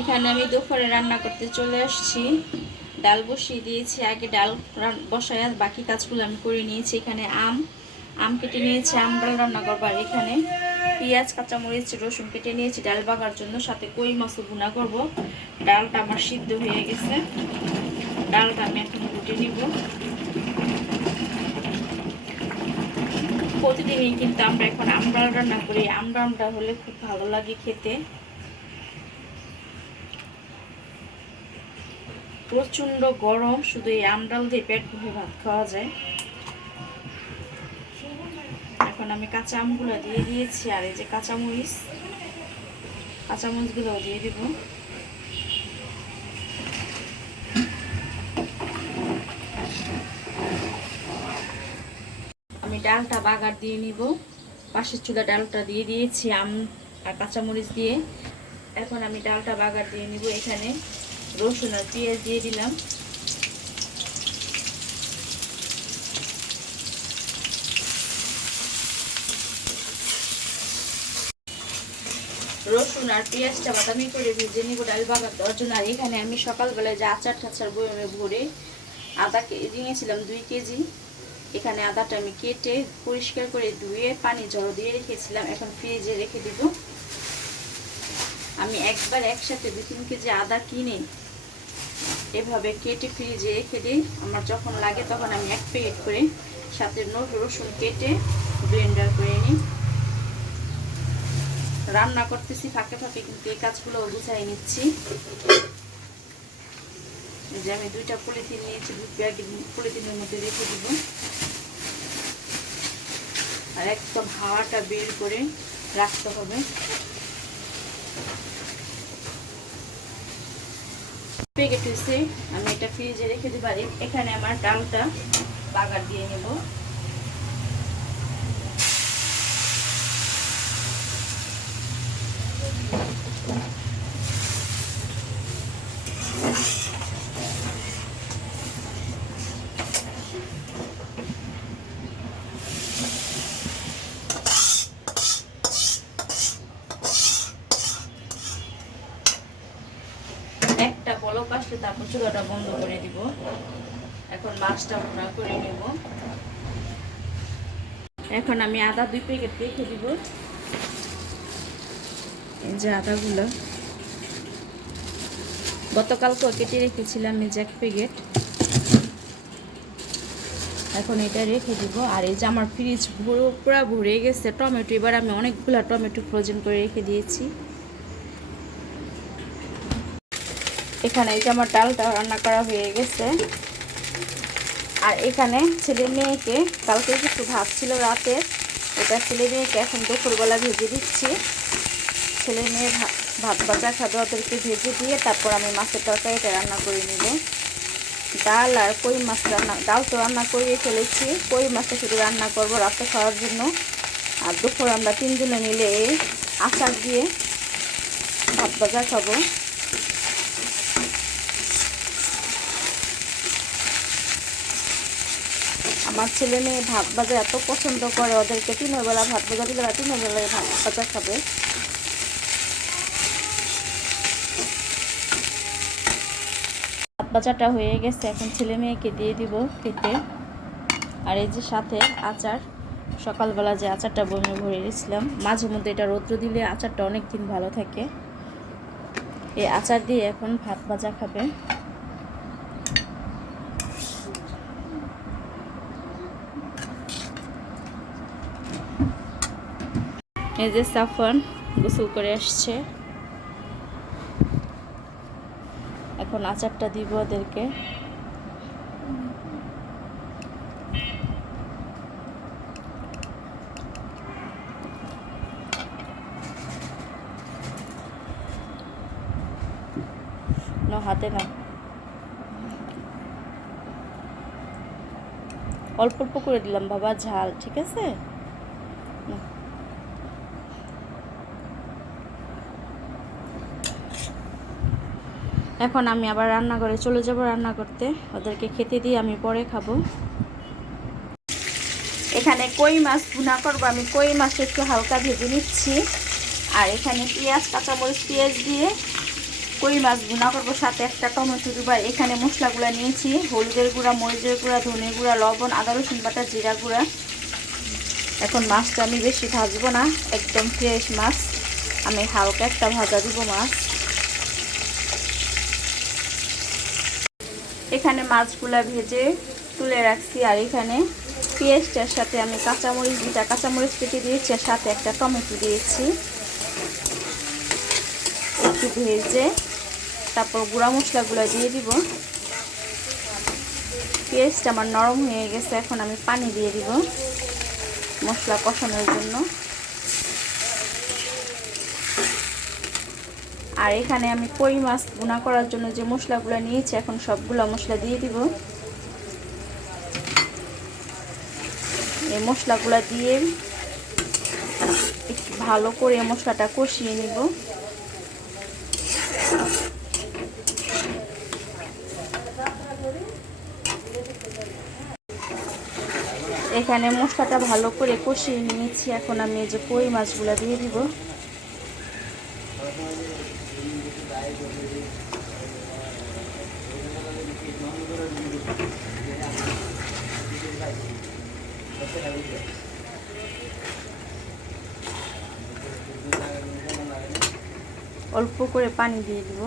এখানে আমি দুপুরে রান্না করতে চলে আসছি। ডাল বসিয়ে দিয়েছি, আগে ডাল বসায় বাকি কাজগুলো আমি করে নিয়েছি। এখানে আম কেটে নিয়েছি, আম ডাল রান্না করবো। আর এখানে পেঁয়াজ, কাঁচামরিচ, রসুন কেটে নিয়েছি ডাল বাগার জন্য, সাথে কই মাছও ভুনা করব। ডালটা আমার সিদ্ধ হয়ে গেছে, ডালটা আমি এখন ফুটে নিব। প্রতিদিনই কিন্তু আমরা এখন আম ডাল রান্না করি। আম ডালটা হলে খুব ভালো লাগে খেতে। প্রচন্ড গরম, শুধু এই আম ডাল দিয়ে পেট ভরে ভাত খাওয়া যায়। এখন আমি কাঁচা আমগুলো দিয়ে দিয়েছি, আর এই যে কাঁচামরিচগুলো দিয়ে দিব। আমি ডালটা বাগার দিয়ে নিব। পাশের চুলা ডালটা দিয়ে দিয়েছি আম আর কাঁচামরিচ দিয়ে। এখন আমি ডালটা বাগার দিয়ে নিব। এখানে রসুন আর পেঁয়াজ দিয়ে দিলাম। রসুন আর পেঁয়াজটা বাদামি করে ভেজে নিব ডাল বাগার দেওয়ার জন্য। আর এখানে আমি সকালবেলায় যে আচার টাচার বয়মে ভরে আদা নিয়েছিলাম 2 কেজি। এখানে আদাটা আমি কেটে পরিষ্কার করে ধুয়ে পানি জড়ো দিয়ে রেখেছিলাম, এখন ফ্রিজে রেখে দিব। আমি একবার একসাথে 2-3 কেজি আদা কিনে এভাবে কেটে ফ্রিজে রেখে দিই। আমার যখন লাগে তখন আমি 1 প্যাকেট করে সাথে রসুন কেটে ব্লেন্ডার করে নিই। রান্না করতেছি ফাঁকে ফাঁকে কিন্তু এই কাজগুলো গুছাই নিচ্ছি। যে আমি 2টা পলিথিন নিয়েছি, 2 ব্যাগ পলিথিনের মধ্যে রেখে দিব। আর একদম হাওয়াটা বের করে রাখতে হবে। প্যাকেট হয়েছে, আমি এটা ফ্রিজে রেখে দিব। আর এখানে আমার ডালটা বাগার দিয়ে নেব। একটা বলক আসলে তারপর চুলাটা বন্ধ করে দিব। এখন মাছটা ভুনা করে নেব। এখন আমি আদা 2 প্যাকেট রেখে দিব। এই যে আদাগুলো গতকালকে কেটে রেখেছিলাম, এই যে 1 প্যাকেট। এখন এটা রেখে দিব। আর এই যে আমার ফ্রিজ পুরো ভরে গেছে টমেটো। এবার আমি অনেকগুলো টমেটো ফ্রোজেন করে রেখে দিয়েছি। এখানে এই যে আমার ডালটা রান্না করা হয়ে গেছে। আর এখানে ছেলে মেয়েকে কালকে কিছু ভাত ছিল রাতে, এটা ছেলে মেয়েকে এখন দুপুরবেলা ভেজে দিচ্ছি। ছেলে মেয়ে ভাত ভাজা খাবে, ওদেরকে ভেজে দিয়ে তারপর আমি মাছের তরকারিটা রান্না করে নিব। ডাল আর কই মাছ ডাল তো রান্না করিয়ে ফেলেছি, কই মাছটা শুধু রান্না করব রাতে খাওয়ার জন্য। আর দুপুর আমরা 3 জনে মিলে আচার দিয়ে ভাত ভাজা খাবো। আমার ছেলে মেয়ে ভাত ভাজা এত পছন্দ করে, ওদেরকে 3 বেলা ভাত ভাজা দিলে 3 বেলায় ভাত ভাজা খাবে। ভাত ভাজাটা হয়ে গেছে, এখন ছেলে মেয়েকে দিয়ে দিব খেতে। আর এই যে সাথে আচার, সকালবেলা যে আচারটা বয়মে ভরে রেখেছিলাম, মাঝে মধ্যে এটা রৌদ্র দিলে আচারটা অনেক দিন ভালো থাকে। এই আচার দিয়ে এখন ভাত ভাজা খাবে। এই যে সাফন গোসল করে আসছে, এখন আচারটা দিব ওদেরকে। হাতে না, অল্প অল্প করে দিলাম বাবা, ঝাল ঠিক আছে। এখন আমি আবার রান্নাঘরে চলে যাব রান্না করতে, ওদেরকে খেতে দিয়ে আমি পরে খাবো। এখানে কই মাছ ভুনা করবো, আমি কই মাছ একটু হালকা ভেজে নিচ্ছি। আর এখানে পেঁয়াজ কাঁচামরিচ পেঁয়াজ দিয়ে কই মাছ ভুনা করবো, সাথে একটা টমেটো দিব। আর এখানে মশলাগুলো নিয়েছি, হলুদের গুঁড়া, মরিচের গুঁড়া, ধনে গুঁড়া, লবণ, আদা রসুন বাটা, জিরা গুঁড়া। এখন মাছটা আমি বেশি ভাজবো না, একদম ফ্রেশ মাছ, আমি হালকা একটা ভাজা দিব মাছ। এখানে মাছগুলা ভেজে তুলে রাখছি। আর এখানে পেঁয়াজটার সাথে আমি কাঁচামরিচ, দুটা কাঁচামরিচ কেটে দিয়েছি, আর সাথে একটা টমেটো দিয়েছি। একটু ভেজে তারপর গুঁড়া মশলাগুলো দিয়ে দিব। পেঁয়াজটা আমার নরম হয়ে গেছে, এখন আমি পানি দিয়ে দিব মশলা কষানোর জন্য। আর এখানে আমি কই মাছ ভুনা করার জন্য যে মশলাগুলো নিয়েছি, এখন সবগুলো মশলা দিয়ে দিব। এই মশলাগুলো দিয়ে একটু ভালো করে মশলাটা কষিয়ে নিব। এখানে মশলাটা ভালো করে কষিয়ে নিয়েছি, এখন আমি এই যে কই মাছগুলো দিয়ে দিব। অল্প করে পানি দিয়ে দিব।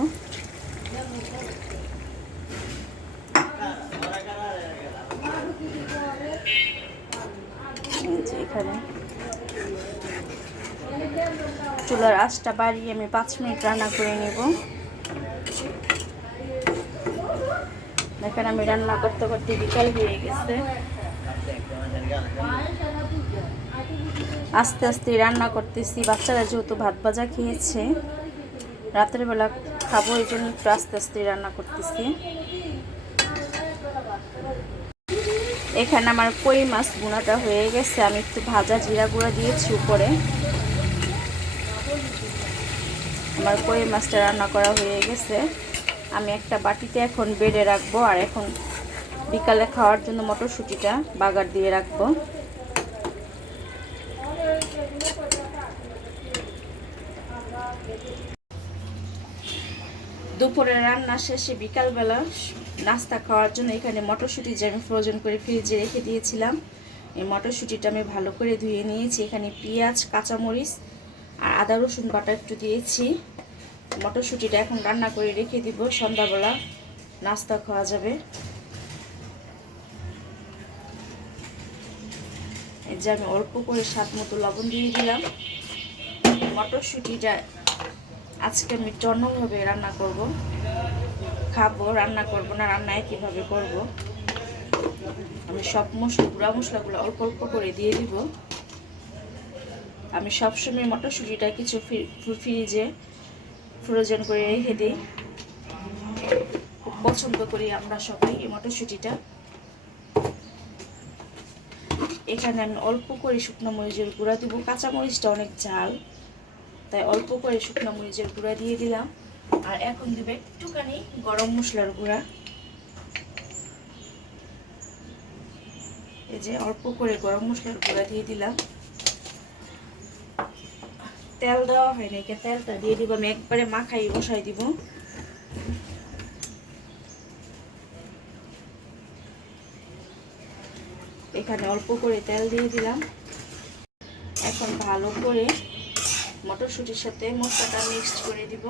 এখানে চুলার আঁচটা বাড়িয়ে আমি 5 মিনিট রান্না করে নেব। এখানে আমি রান্না করতে করতে বিকাল হয়ে গেছে। আস্তে আস্তে রান্না করতেছি, বাচ্চারা যেহেতু ভাত ভাজা খেয়েছে, রাতের বেলা খাবো, এই জন্য একটু আস্তে আস্তে রান্না করতেছি। এখানে আমার কই মাছ ভুনাটা হয়ে গেছে, আমি একটু ভাজা জিরা গুঁড়া দিয়েছি উপরে। আমার কই মাছটা রান্না করা হয়ে গেছে, আমি একটা বাটিতে এখন বেড়ে রাখবো। আর এখন বিকালে খাওয়ার জন্য মটরশুঁটিটা বাগার দিয়ে রাখবো। দুপুরে রান্না শেষে বিকালবেলা নাস্তা খাওয়ার জন্য এখানে মটরশুঁটি যে আমি ফ্রোজেন করে ফ্রিজে রেখে দিয়েছিলাম, এই মটরশুঁটিটা আমি ভালো করে ধুয়ে নিয়েছি। এখানে পেঁয়াজ, কাঁচামরিচ আর আদা রসুন বাটা একটু দিয়েছি। মটরশুঁটিটা এখন রান্না করে রেখে দিব, সন্ধ্যাবেলা নাস্তা খাওয়া যাবে। এই যে আমি অল্প করে স্বাদ মতো লবণ দিয়ে দিলাম। মটরশুঁটিটা আজকে আমি অন্যভাবে রান্না করব, খাবো, রান্না করব না, রান্না একইভাবে করব। আমি সব মশলা, গুঁড়া মশলাগুলো অল্প অল্প করে দিয়ে দিব। আমি সবসময় মটরশুঁটিটা কিছু ফ্রিজে ফ্রোজেন করে রেখে দিই, খুব পছন্দ করি আমরা সবাই এই মটরশুঁটিটা। এখানে আমি অল্প করে শুকনো মরিচের গুঁড়া দিব, কাঁচামরিচটা অনেক ঝাল, তাই অল্প করে শুকনো মরিচের গুঁড়া দিয়ে দিলাম। আর এখন দিব একটুখানি গরম মশলার গুঁড়া। এই যে অল্প করে গরম মশলার গুঁড়া দিয়ে দিলাম। তেল দেওয়া হয় না, তেলটা দিয়ে দিব, আমি একবারে মাখাই বসাই দিব। এখানে অল্প করে তেল দিয়ে দিলাম। এখন ভালো করে মটরশুঁটির সাথে মশলাটা মিক্সড করে দিব।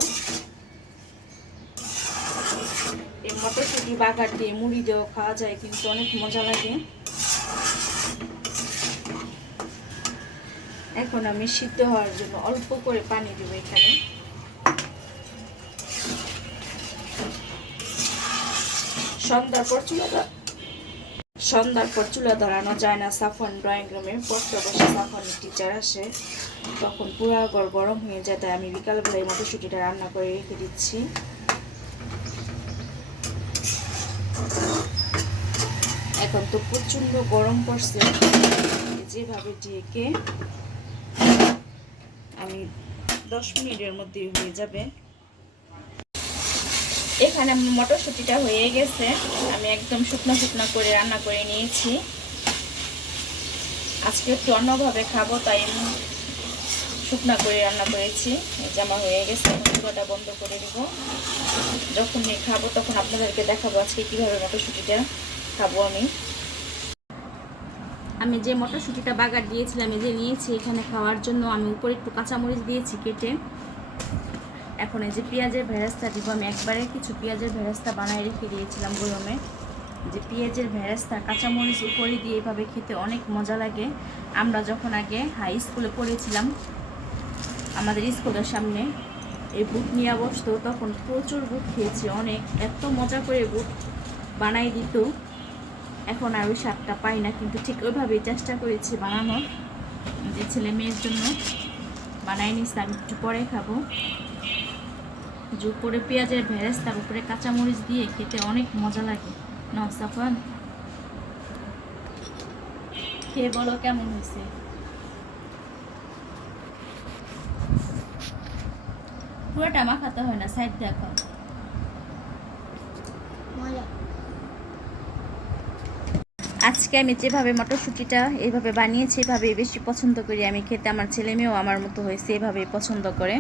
এই মটরশুঁটি বাগার দিয়ে মুড়ি দিয়েও খাওয়া যায়, কিন্তু অনেক মজা লাগে। এখন আমি সিদ্ধ হওয়ার জন্য অল্প করে পানি দেব। এখানে সন্ধ্যার পর চুলা ধরানো যায় না। সাফন ড্রয়িং রুমে পড়তে বসে সাফনের টিচার আসে, তখন পুরা ঘর গরম হয়ে যায়, তাই আমি বিকালবেলা এই মটরশুঁটিটা রান্না করে রেখে দিচ্ছি। এখন তো প্রচণ্ড গরম পড়ছে, যেভাবে ঢেকে আমি 10 মিনিটের মধ্যে হয়ে যাবে। এখানে মটরশুঁটিটা হয়ে গেছে, আমি একদম শুকনো শুকনো করে রান্না করে নিয়েছি। আজকে একটু অন্যভাবে খাবো, তাই শুকনা করে রান্না করেছি। এই যে আমার হয়ে গেছে, এখন চুলাটা বন্ধ করে দেবো। যখন খাবো তখন আপনাদেরকে দেখাবো আজকে কীভাবে মটরশুঁটিটা খাবো। আমি যে মটরশুঁটিটা বাগার দিয়েছিলাম, এই যে নিয়েছি এখানে খাওয়ার জন্য। আমি উপরে একটু কাঁচামরিচ দিয়েছি কেটে। এখন এই যে পেঁয়াজের ভেরেস্তা দিব। আমি একবারে কিছু পেঁয়াজের ভেরেস্তা বানায় রেখে দিয়েছিলাম গরমে। যে পেঁয়াজের ভেরেস্তা কাঁচামরিচ উপরে দিয়ে এভাবে খেতে অনেক মজা লাগে। আমরা যখন আগে হাই স্কুলে পড়েছিলাম, আমাদের স্কুলের সামনে এই বুট নিয়ে বসতো, তখন প্রচুর বুট খেয়েছি অনেক। এত মজা করে বুট বানাই দিত। এখন আর ওই স্বাদটা পাই না, কিন্তু ঠিক ওইভাবেই চেষ্টা করেছি বানানোর। যে ছেলে মেয়ের জন্য বানাই নিচ্ছি, আমি একটু পরে খাবো। যে উপরে পেঁয়াজের ভেরেস্তার উপরে কাঁচামরিচ দিয়ে খেতে অনেক মজা লাগে। না সাফান, খেয়ে বলো কেমন হয়েছে। পুরোটা মাখাতে হয় না, সাইড দেখো। আজকে আমি যেভাবে মটরশুঁটিটা এইভাবে বানিয়েছি, এভাবে বেশি পছন্দ করি আমি খেতে। আমার ছেলে মেয়েও আমার মতো হয়েছে, এভাবেই পছন্দ করে।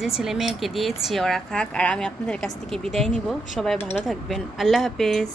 যে ছেলে মেয়েকে দিয়েছি, ওরা খাক। আর আমি আপনাদের কাছ থেকে বিদায় নিব। সবাই ভালো থাকবেন। আল্লাহ হাফেজ।